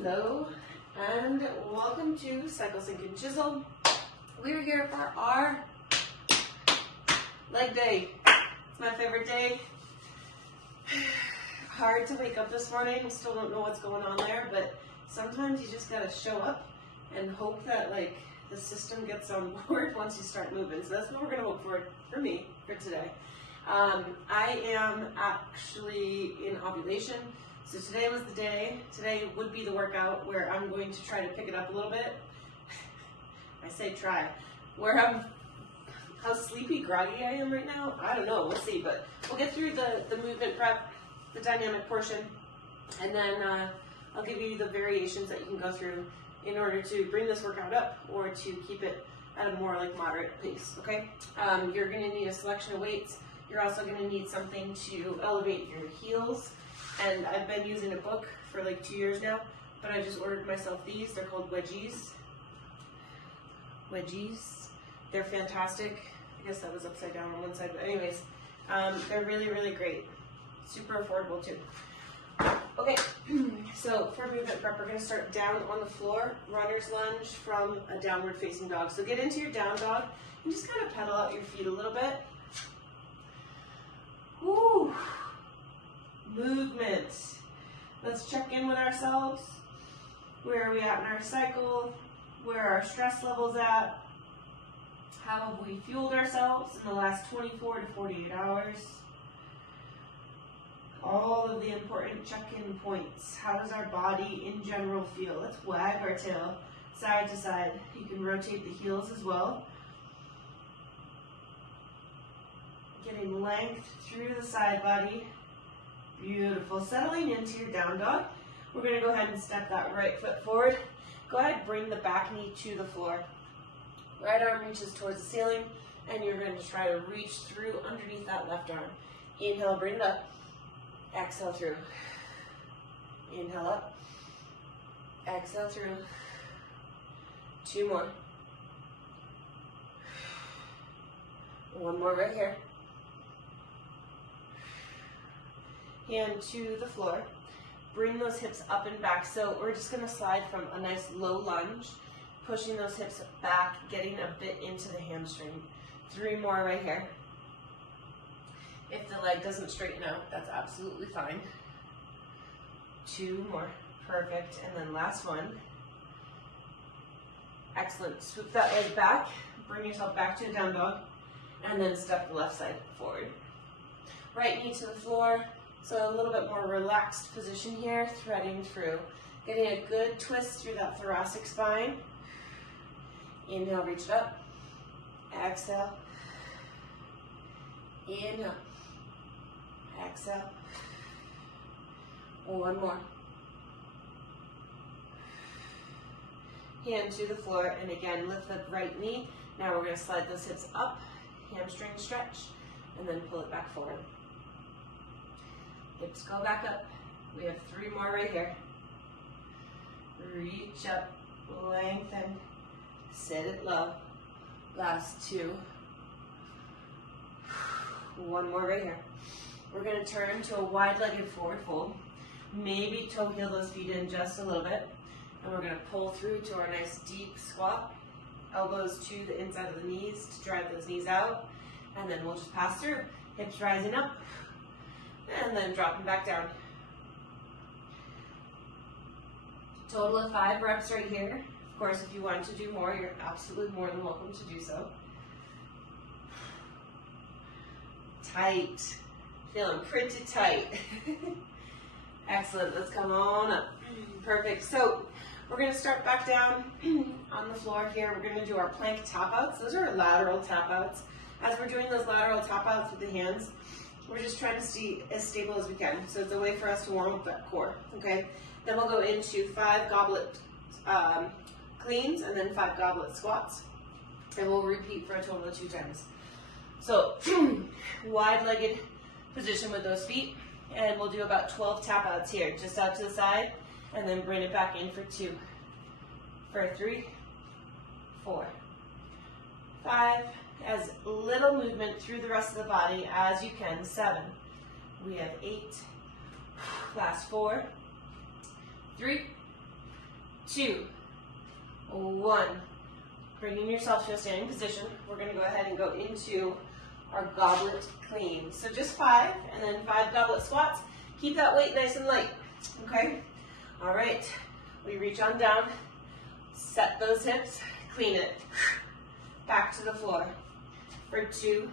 Hello, and welcome to Cycle, Sink, and Chisel. We're here for our leg day. It's my favorite day. Hard to wake up this morning. Still don't know what's going on there, but sometimes you just gotta show up and hope that the system gets on board once you start moving. So that's what we're gonna hope for me for today. I am actually in ovulation. So today was the day. Today would be the workout where I'm going to try to pick it up a little bit. I say try. How sleepy, groggy I am right now, I don't know, we'll see. But we'll get through the movement prep, the dynamic portion, and then I'll give you the variations that you can go through in order to bring this workout up or to keep it at a more moderate pace, okay? You're gonna need a selection of weights. You're also gonna need something to elevate your heels. And I've been using a book for 2 years now, but I just ordered myself these. They're called wedgies. They're fantastic. I guess that was upside down on one side, but anyways, they're really, really great. Super affordable too. Okay, so for movement prep, we're gonna start down on the floor, runner's lunge from a downward facing dog. So get into your down dog and just kind of pedal out your feet a little bit. Woo! Movement. Let's check in with ourselves. Where are we at in our cycle? Where are our stress levels at? How have we fueled ourselves in the last 24 to 48 hours? All of the important check-in points. How does our body in general feel? Let's wag our tail side to side. You can rotate the heels as well. Getting length through the side body. Beautiful. Settling into your down dog. We're going to go ahead and step that right foot forward. Go ahead, bring the back knee to the floor. Right arm reaches towards the ceiling, and you're going to try to reach through underneath that left arm. Inhale, bring it up. Exhale through. Inhale up. Exhale through. 2 more. 1 more right here. Hand to the floor. Bring those hips up and back. So we're just going to slide from a nice low lunge, pushing those hips back, getting a bit into the hamstring. 3 more right here. If the leg doesn't straighten out, that's absolutely fine. 2 more. Perfect. And then last one. Excellent. Swoop that leg back. Bring yourself back to a down dog. And then step the left side forward. Right knee to the floor. So a little bit more relaxed position here, threading through. Getting a good twist through that thoracic spine. Inhale, reach it up. Exhale. Inhale. Exhale. 1 more. Hand to the floor, and again, lift the right knee. Now we're going to slide those hips up, hamstring stretch, and then pull it back forward. Hips go back up. We have 3 more right here. Reach up, lengthen, sit it low. Last 2. 1 more right here. We're going to turn to a wide-legged forward fold. Maybe toe heel those feet in just a little bit. And we're going to pull through to our nice deep squat. Elbows to the inside of the knees to drive those knees out. And then we'll just pass through. Hips rising up. And then dropping back down. Total of 5 reps right here. Of course, if you want to do more, you're absolutely more than welcome to do so. Tight. Feeling pretty tight. Excellent. Let's come on up. Perfect. So we're going to start back down on the floor here. We're going to do our plank tap outs. Those are lateral tap outs. As we're doing those lateral tap outs with the hands, we're just trying to stay as stable as we can. So it's a way for us to warm up that core, okay? Then we'll go into 5 goblet cleans and then 5 goblet squats. And we'll repeat for a total of 2 times. So wide-legged position with those feet. And we'll do about 12 tap outs here, just out to the side. And then bring it back in for 2. For 3, 4, 5. As little movement through the rest of the body as you can. 7. We have 8. Last 4, 3, 2, 1. Bringing yourself to a standing position. We're going to go ahead and go into our goblet clean. So just 5, and then 5 goblet squats. Keep that weight nice and light, okay? All right, we reach on down, set those hips, clean it. Back to the floor for 2,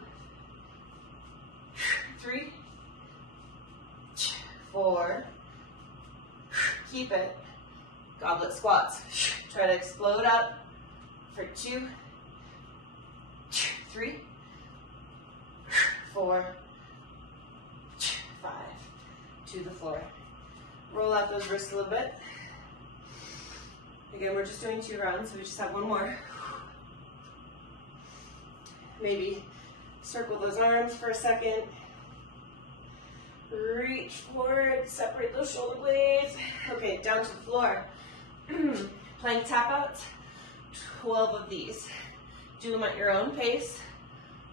3, 4, keep it. Goblet squats. Try to explode up for 2, 3, 4, 5. To the floor. Roll out those wrists a little bit. Again, we're just doing 2 rounds, so we just have 1 more. Maybe circle those arms for a second. Reach forward, separate those shoulder blades. Okay, down to the floor. Plank tap outs, 12 of these. Do them at your own pace.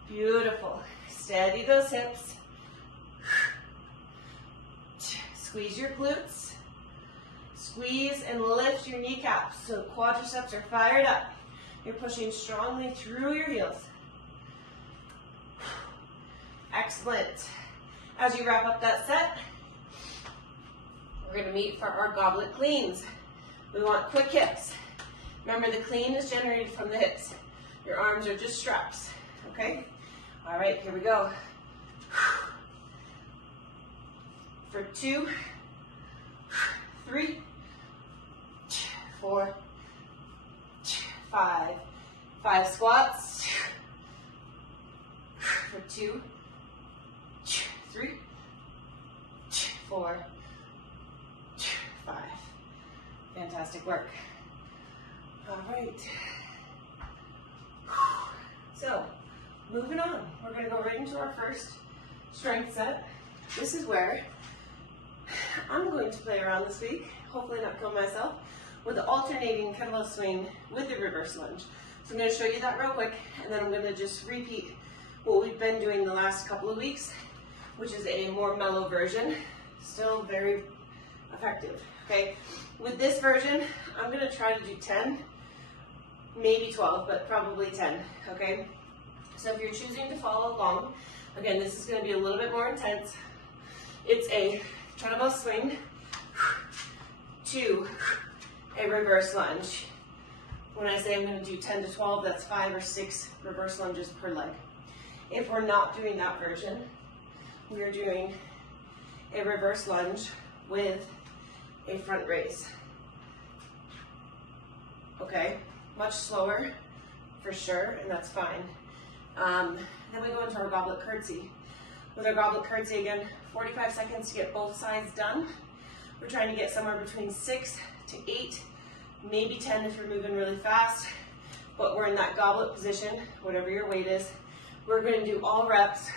Beautiful. Steady those hips. Squeeze your glutes. Squeeze and lift your kneecaps so quadriceps are fired up. You're pushing strongly through your heels. Excellent. As you wrap up that set, we're going to meet for our goblet cleans. We want quick hips. Remember, the clean is generated from the hips. Your arms are just straps, okay? All right, here we go. For 2, 3, 4, 5. 5 squats. For 2, 3, 4, 5. Fantastic work. All right. So, moving on. We're going to go right into our first strength set. This is where I'm going to play around this week, hopefully not kill myself, with the alternating kettlebell swing with the reverse lunge. So I'm going to show you that real quick, and then I'm going to just repeat what we've been doing the last couple of weeks, which is a more mellow version, still very effective, okay? With this version, I'm going to try to do 10, maybe 12, but probably 10, okay? So if you're choosing to follow along, again, this is going to be a little bit more intense. It's a kettlebell swing to a reverse lunge. When I say I'm going to do 10 to 12, that's 5 or 6 reverse lunges per leg. If we're not doing that version, we're doing a reverse lunge with a front raise. Okay, much slower for sure, and that's fine. Then we go into our goblet curtsy. With our goblet curtsy, again, 45 seconds to get both sides done. We're trying to get somewhere between 6 to 8, maybe 10 if you're moving really fast, but we're in that goblet position, whatever your weight is. We're going to do all reps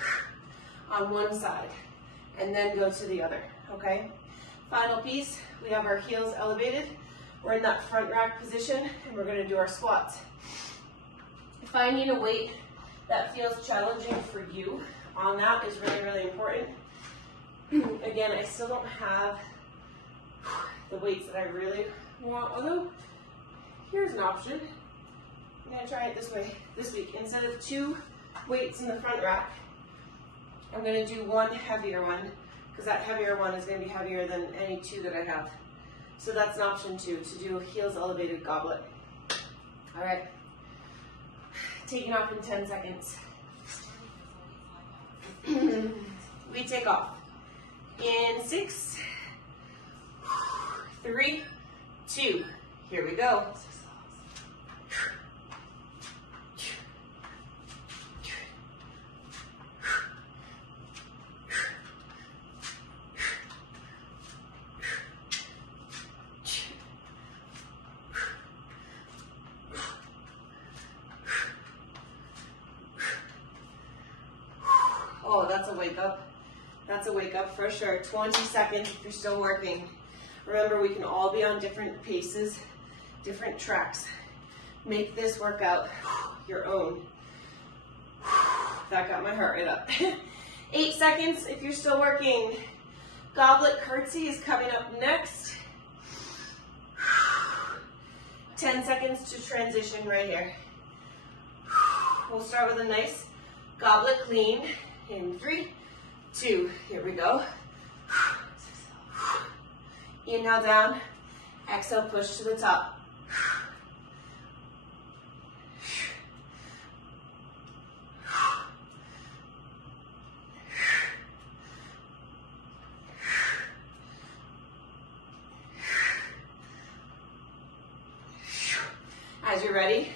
on one side and then go to the other, okay? Final piece, we have our heels elevated. We're in that front rack position and we're going to do our squats. Finding a weight that feels challenging for you on that is really, really important. Again, I still don't have the weights that I really want, although here's an option. I'm going to try it this way this week. Instead of 2 weights in the front rack, I'm going to do 1 heavier one, because that heavier one is going to be heavier than any 2 that I have. So that's an option too, to do a heels elevated goblet. All right, taking off in 10 seconds. We take off in 6, 3, 2, here we go. Oh, that's a wake up. That's a wake up for sure. 20 seconds if you're still working. Remember, we can all be on different paces, different tracks. Make this workout your own. That got my heart rate up. 8 seconds if you're still working. Goblet curtsy is coming up next. 10 seconds to transition right here. We'll start with a nice goblet clean in 3, 2, here we go. Inhale down, exhale, push to the top. 'As you're ready,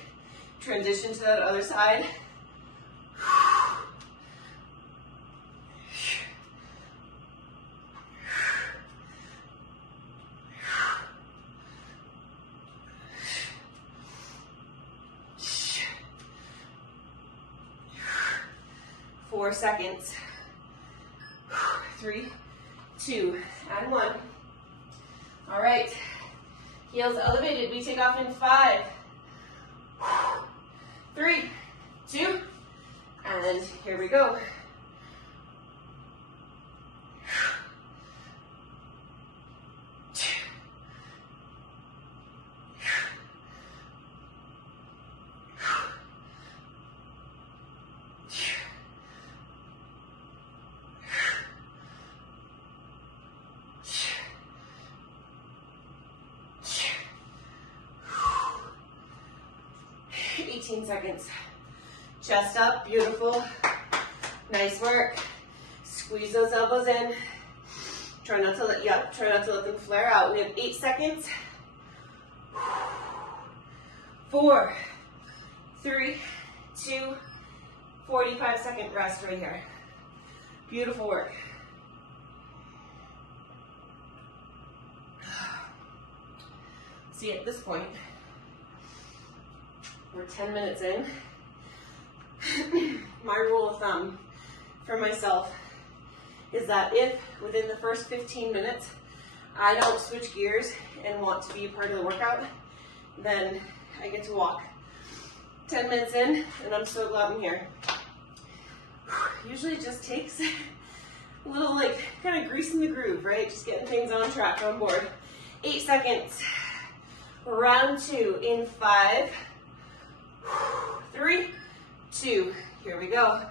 transition to that other side. Four seconds. 3, 2, and 1. All right, heels elevated. We take off in 5, 3, 2, and here we go. Seconds. Chest up, beautiful. Nice work. Squeeze those elbows in. Try not to let them flare out. We have 8 seconds. 4, 3, 2, 45-second rest right here. Beautiful work. See, at this point, we're 10 minutes in. My rule of thumb for myself is that if within the first 15 minutes I don't switch gears and want to be a part of the workout, then I get to walk. 10 minutes in, and I'm so glad I'm here. Usually it just takes a little, like, kind of greasing the groove, right? Just getting things on track, on board. 8 seconds. Round 2 in 5, 3, 2, here we go.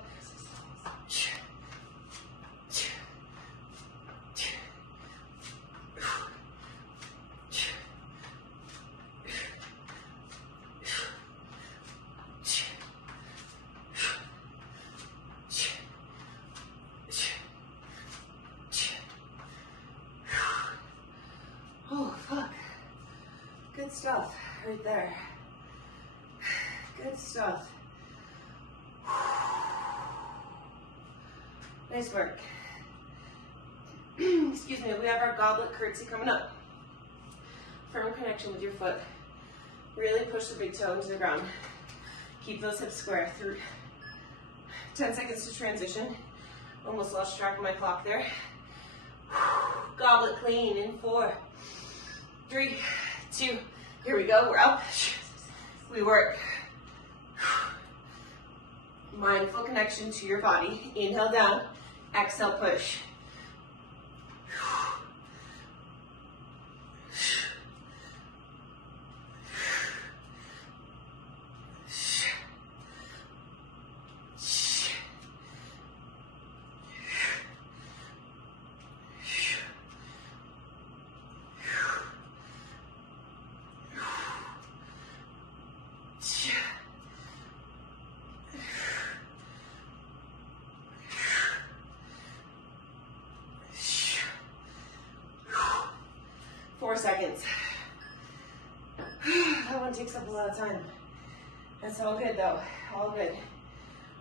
Oh, fuck. Good stuff right there. Good stuff. Nice work. Excuse me, we have our goblet curtsy coming up. Firm connection with your foot. Really push the big toe into the ground. Keep those hips square. Through 10 seconds to transition. Almost lost track of my clock there. Goblet clean in 4, 3, 2, here we go, we're up. We work. Mindful connection to your body. Inhale down, exhale push. Seconds. That one takes up a lot of time. That's all good though, all good.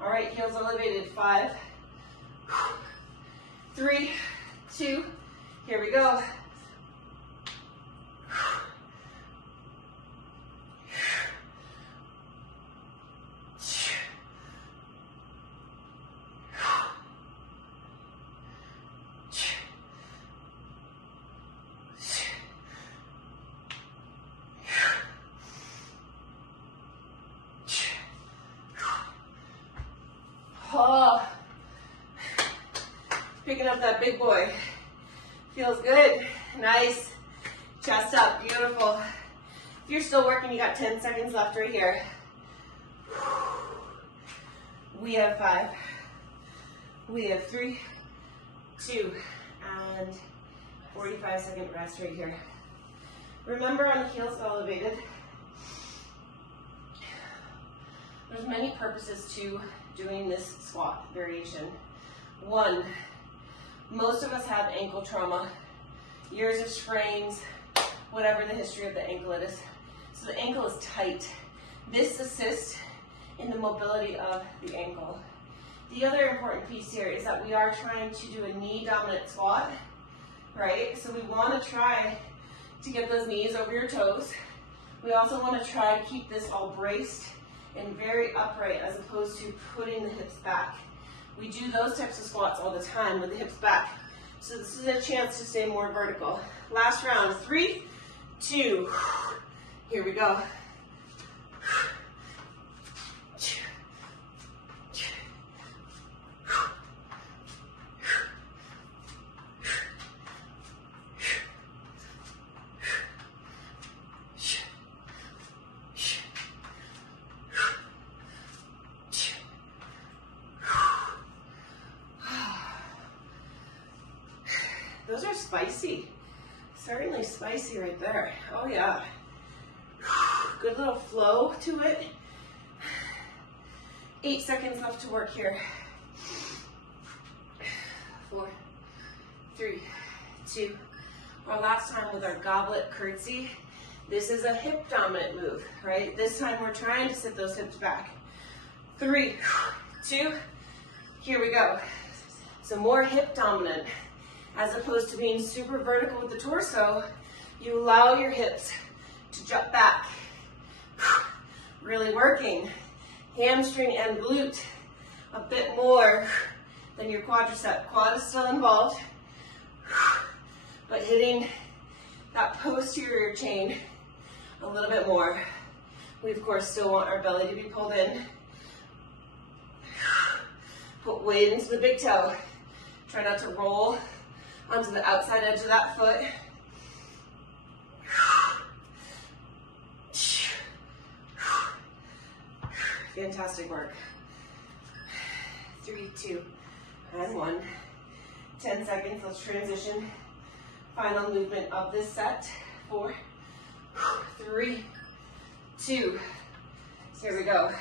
All right, heels elevated, 5, 3, 2, here we go. Oh, picking up that big boy. Feels good. Nice. Chest up. Beautiful. If you're still working, you got 10 seconds left right here. We have 5. We have 3, 2, and 45-second rest right here. Remember, on the heels elevated, there's many purposes to doing this squat variation. 1, most of us have ankle trauma, years of sprains, whatever the history of the ankle it is. So the ankle is tight. This assists in the mobility of the ankle. The other important piece here is that we are trying to do a knee dominant squat, right? So we want to try to get those knees over your toes. We also want to try to keep this all braced and very upright as opposed to putting the hips back. We do those types of squats all the time with the hips back. So this is a chance to stay more vertical. Last round, 3, 2, here we go. Those are spicy. Certainly spicy right there. Oh yeah. Good little flow to it. 8 seconds left to work here. 4, 3, 2. Our last time with our goblet curtsy. This is a hip dominant move, right? This time we're trying to sit those hips back. 3, 2, here we go. So more hip dominant. As opposed to being super vertical with the torso, you allow your hips to jump back. Really working hamstring and glute a bit more than your quadricep. Quad is still involved, but hitting that posterior chain a little bit more. We of course still want our belly to be pulled in. Put weight into the big toe. Try not to roll onto the outside edge of that foot. Fantastic work. 3, 2, and 1. 10 seconds, let's transition. Final movement of this set. 4, 3, 2. Here we go.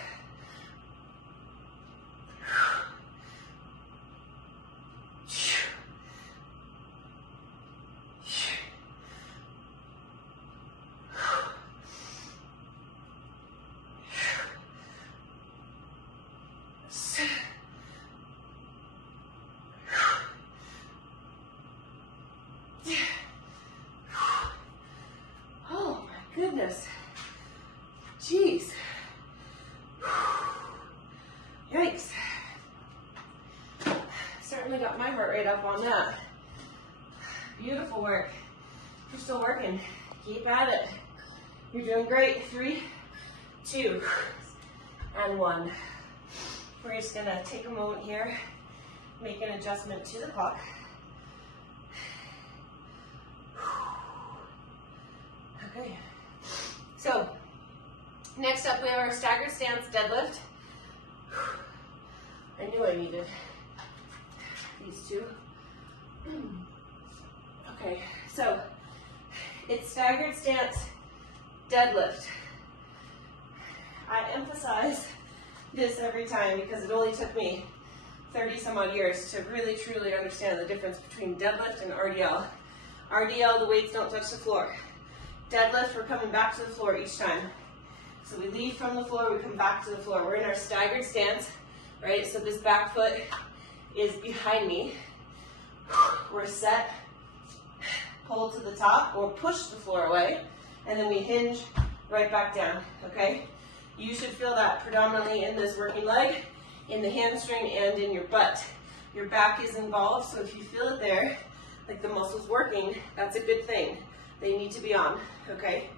Goodness. Jeez. Yikes. Certainly got my heart rate up on that. Beautiful work. You're still working. Keep at it. You're doing great. 3, 2, and 1. We're just gonna take a moment here, make an adjustment to the clock. Okay. So, next up we have our staggered stance deadlift. I knew I needed these two. Okay, so it's staggered stance deadlift. I emphasize this every time because it only took me 30 some odd years to really truly understand the difference between deadlift and RDL. RDL, the weights don't touch the floor. Deadlift, we're coming back to the floor each time. So we leave from the floor, we come back to the floor. We're in our staggered stance, right? So this back foot is behind me. We're set, pull to the top, or push the floor away, and then we hinge right back down, okay? You should feel that predominantly in this working leg, in the hamstring, and in your butt. Your back is involved, so if you feel it there, like the muscle's working, that's a good thing. They need to be on, okay?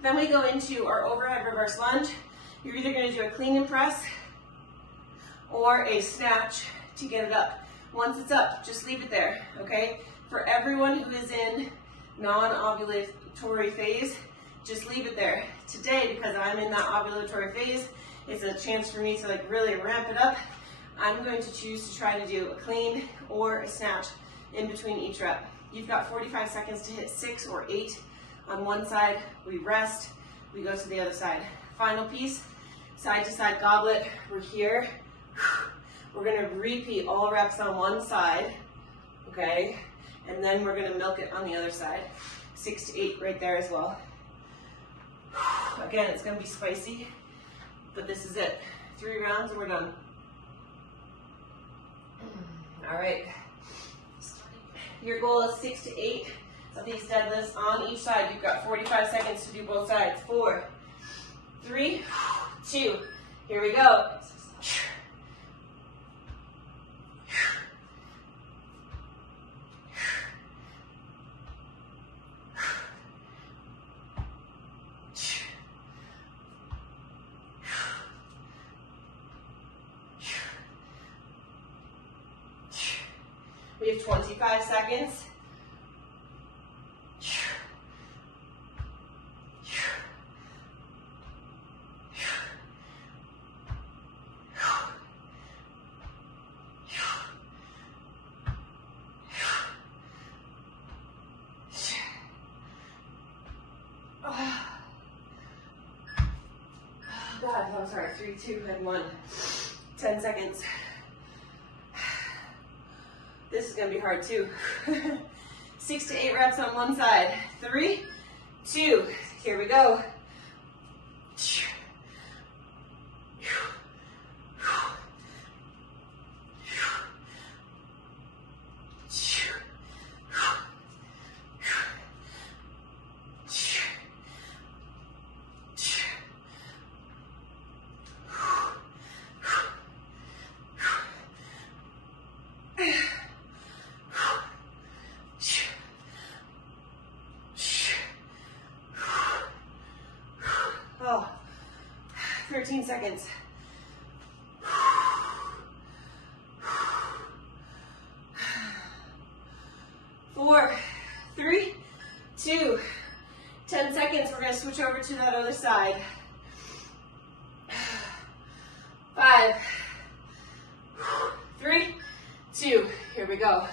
Then we go into our overhead reverse lunge. You're either gonna do a clean and press or a snatch to get it up. Once it's up, just leave it there, okay? For everyone who is in non-ovulatory phase, just leave it there. Today, because I'm in that ovulatory phase, it's a chance for me to like really ramp it up. I'm going to choose to try to do a clean or a snatch in between each rep. You've got 45 seconds to hit 6 or 8 on one side. We rest, we go to the other side. Final piece, side to side goblet. We're here. We're gonna repeat all reps on one side, okay? And then we're gonna milk it on the other side. 6 to 8 right there as well. Again, it's gonna be spicy, but this is it. 3 rounds and we're done. All right. Your goal is 6 to 8 of these deadlifts on each side. You've got 45 seconds to do both sides. 4, 3, 2, here we go. We have 25 seconds. God, I'm sorry, 3, 2, and 1. 10 seconds. This is gonna be hard too. 6 to 8 reps on one side. 3, 2, here we go. Oh, 13 seconds. 4, 3, 2, 10 seconds. We're gonna switch over to that other side. 5, 3, 2, here we go.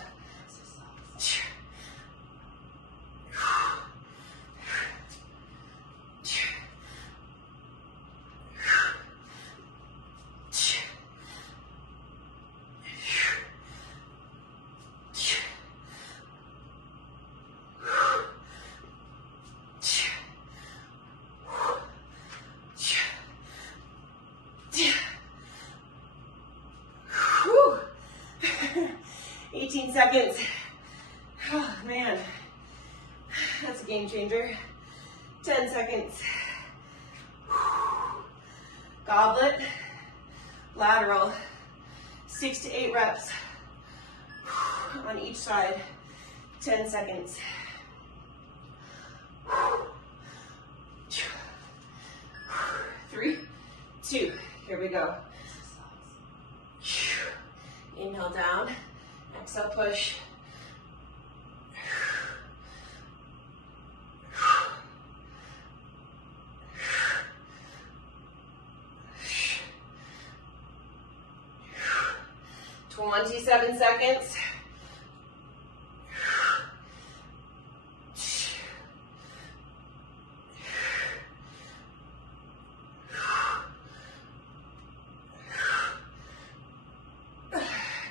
18 seconds. Oh man, that's a game changer. 10 seconds. Goblet, lateral, 6 to 8 reps on each side. 10 seconds. 3, 2, here we go. Inhale down, exhale push. Twenty-seven seconds.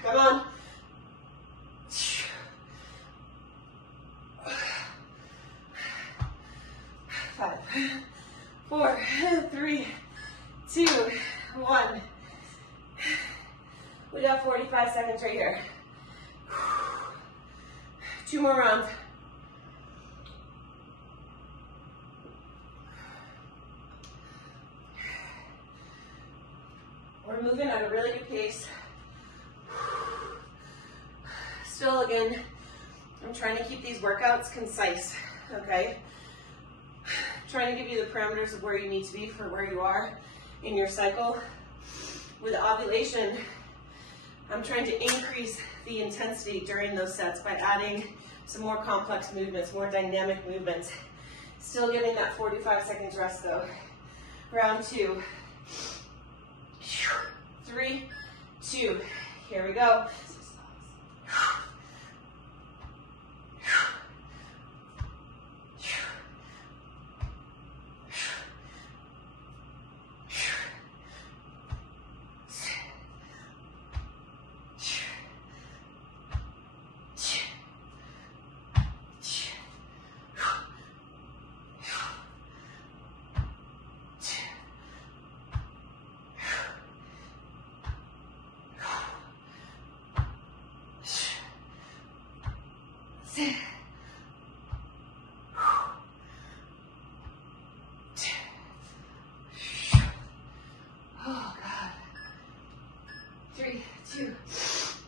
Come on. 5, 4, 3, 2, 1. We got 45 seconds right here. 2 more rounds. We're moving at a really good pace. Still, again, I'm trying to keep these workouts concise, okay? Trying to give you the parameters of where you need to be for where you are in your cycle. With ovulation, I'm trying to increase the intensity during those sets by adding some more complex movements, more dynamic movements, Still getting that 45 seconds rest though. Round 2. 3, 2. Here we go.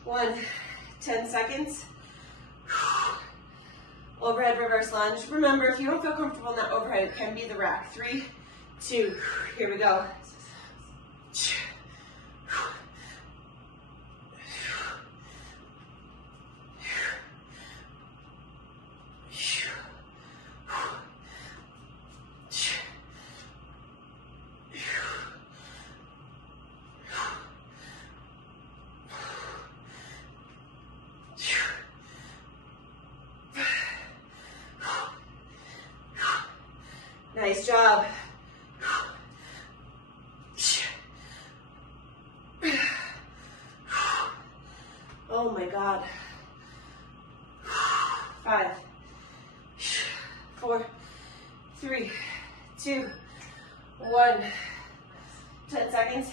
1, 10 seconds. Overhead reverse lunge. Remember, if you don't feel comfortable in that overhead, it can be the rack. 3, 2, here we go. Nice job. Oh my God. 5, 4, 3, 2, 1. 10 seconds.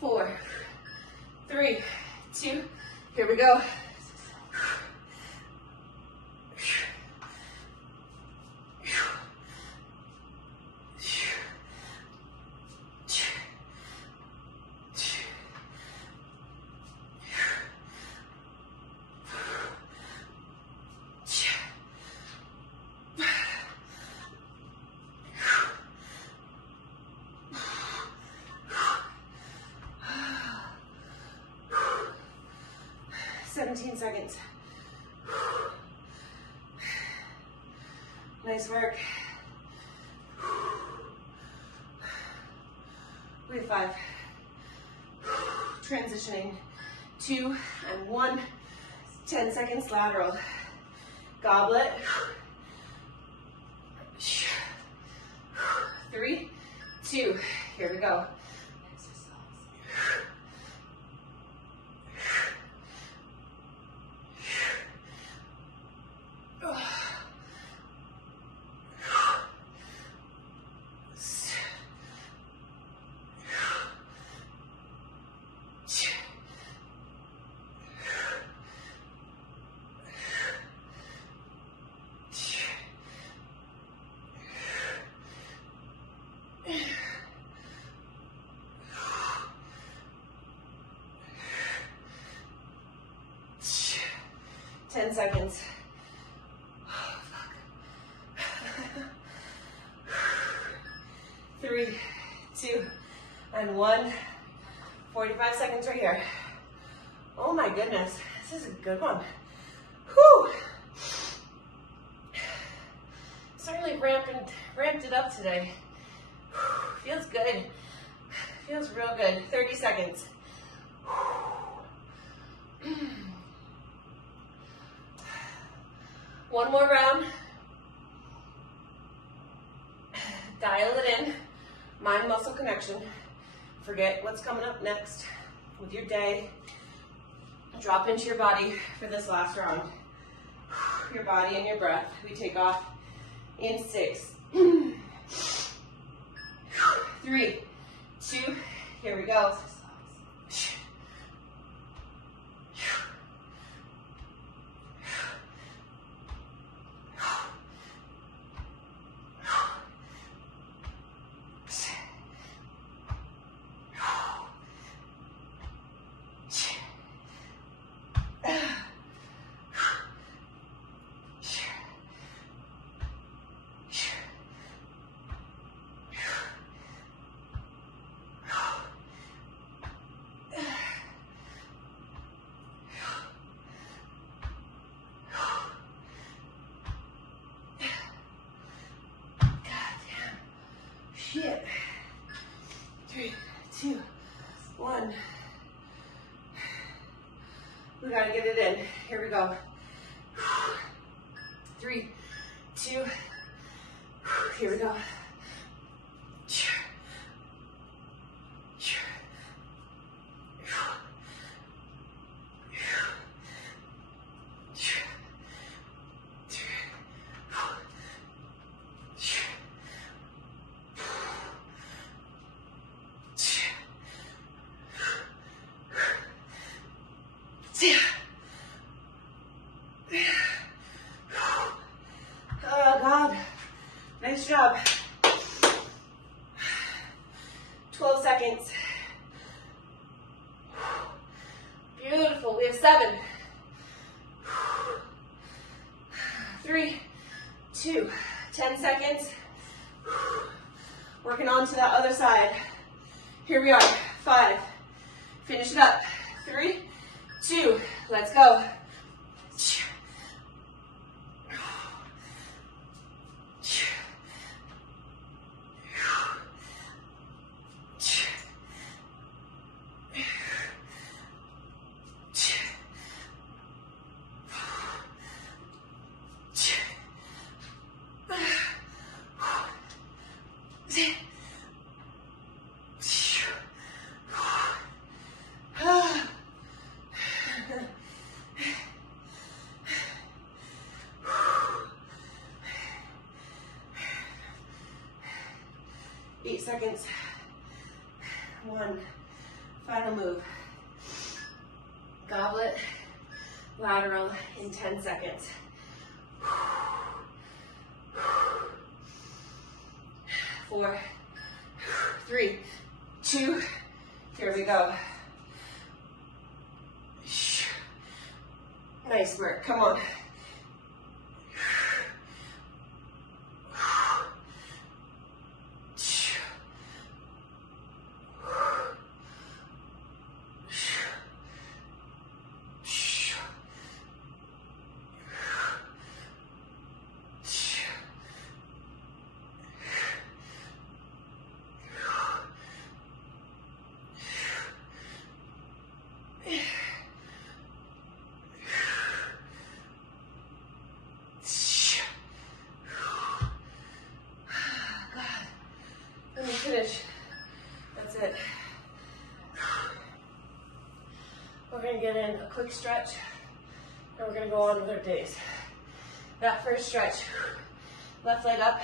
4, 3, 2. Here we go. 17 seconds. Nice work. We have 5. Transitioning. 2 and 1. 10 seconds lateral. Goblet. 3, 2. Here we go. Ten seconds. Oh, fuck. 3, 2, and 1. 45 seconds right here. Oh my goodness, this is a good one. Whew. Certainly ramped it up today. Feels good. Feels real good. 30 seconds. One more round. Dial it in. Mind-muscle connection. Forget what's coming up next with your day. Drop into your body for this last round. Your body and your breath. We take off in 6. 3, 2, here we go. 10 go. 3, 2, here we go. Oh God, nice job. 12 seconds. Beautiful, we have 7. 3, 2, 10 seconds. Working on to that other side. Here we are, 5. Finish it up. 3, 2, let's go. Seconds. 1. Final move. Goblet, lateral in 10 seconds. 4, 3, 2, here we go. Nice work, come on. Finish. That's it. We're going to get in a quick stretch and we're going to go on with our days. That first stretch, left leg up,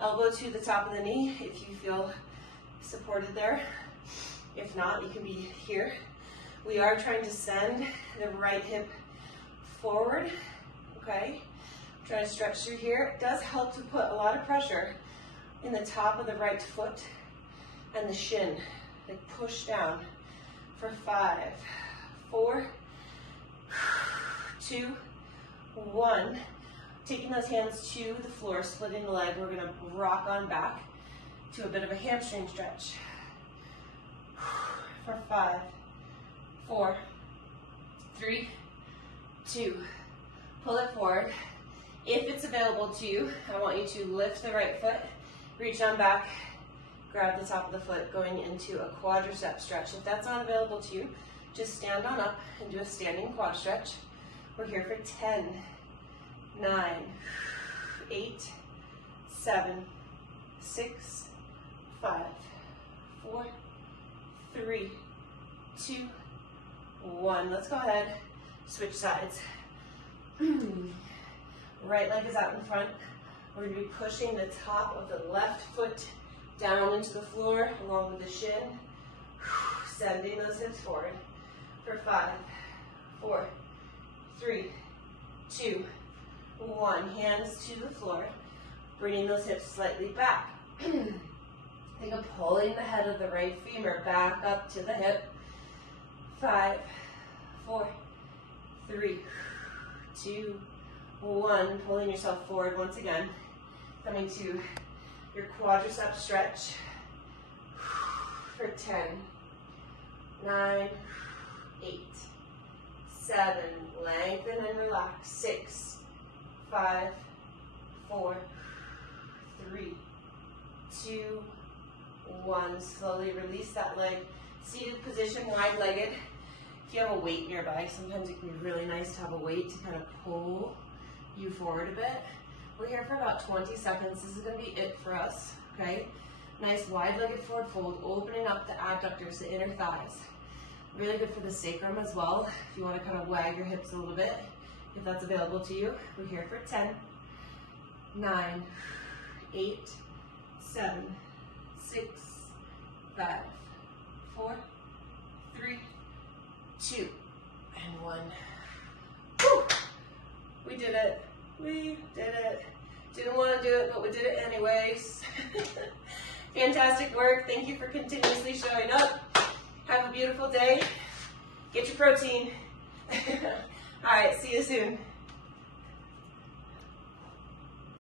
elbow to the top of the knee if you feel supported there. If not, you can be here. We are trying to send the right hip forward, okay? Try to stretch through here. It does help to put a lot of pressure in the top of the right foot and the shin. Like push down for 5, 4, 2, 1. Taking those hands to the floor, splitting the leg. We're gonna rock on back to a bit of a hamstring stretch. For 5, 4, 3, 2. Pull it forward. If it's available to you, I want you to lift the right foot, reach on back, grab the top of the foot, going into a quadricep stretch. If that's not available to you, just stand on up and do a standing quad stretch. We're here for 10, 9, 8, 7, 6, 5, 4, 3, 2, 1. Let's go ahead, switch sides. Right leg is out in front. We're going to be pushing the top of the left foot down into the floor along with the shin. Sending those hips forward for 5, 4, 3, 2, 1. Hands to the floor. Bringing those hips slightly back. Think of pulling the head of the right femur back up to the hip. 5, 4, 3, 2, 1. Pulling yourself forward once again. Coming to your quadricep stretch for 10, 9, 8, 7. Lengthen and relax. 6, 5, 4, 3, 2, 1. Slowly release that leg. Seated position, wide-legged. If you have a weight nearby, sometimes it can be really nice to have a weight to kind of pull you forward a bit. We're here for about 20 seconds. This is going to be it for us, okay? Nice wide-legged forward fold, opening up the adductors, the inner thighs. Really good for the sacrum as well, if you want to kind of wag your hips a little bit, if that's available to you. We're here for 10, 9, 8, 7, 6, 5, 4, 3, 2, and 1. Whew. We did it. We did it. Didn't want to do it, but we did it anyways. Fantastic work. Thank you for continuously showing up. Have a beautiful day. Get your protein. All right, see you soon.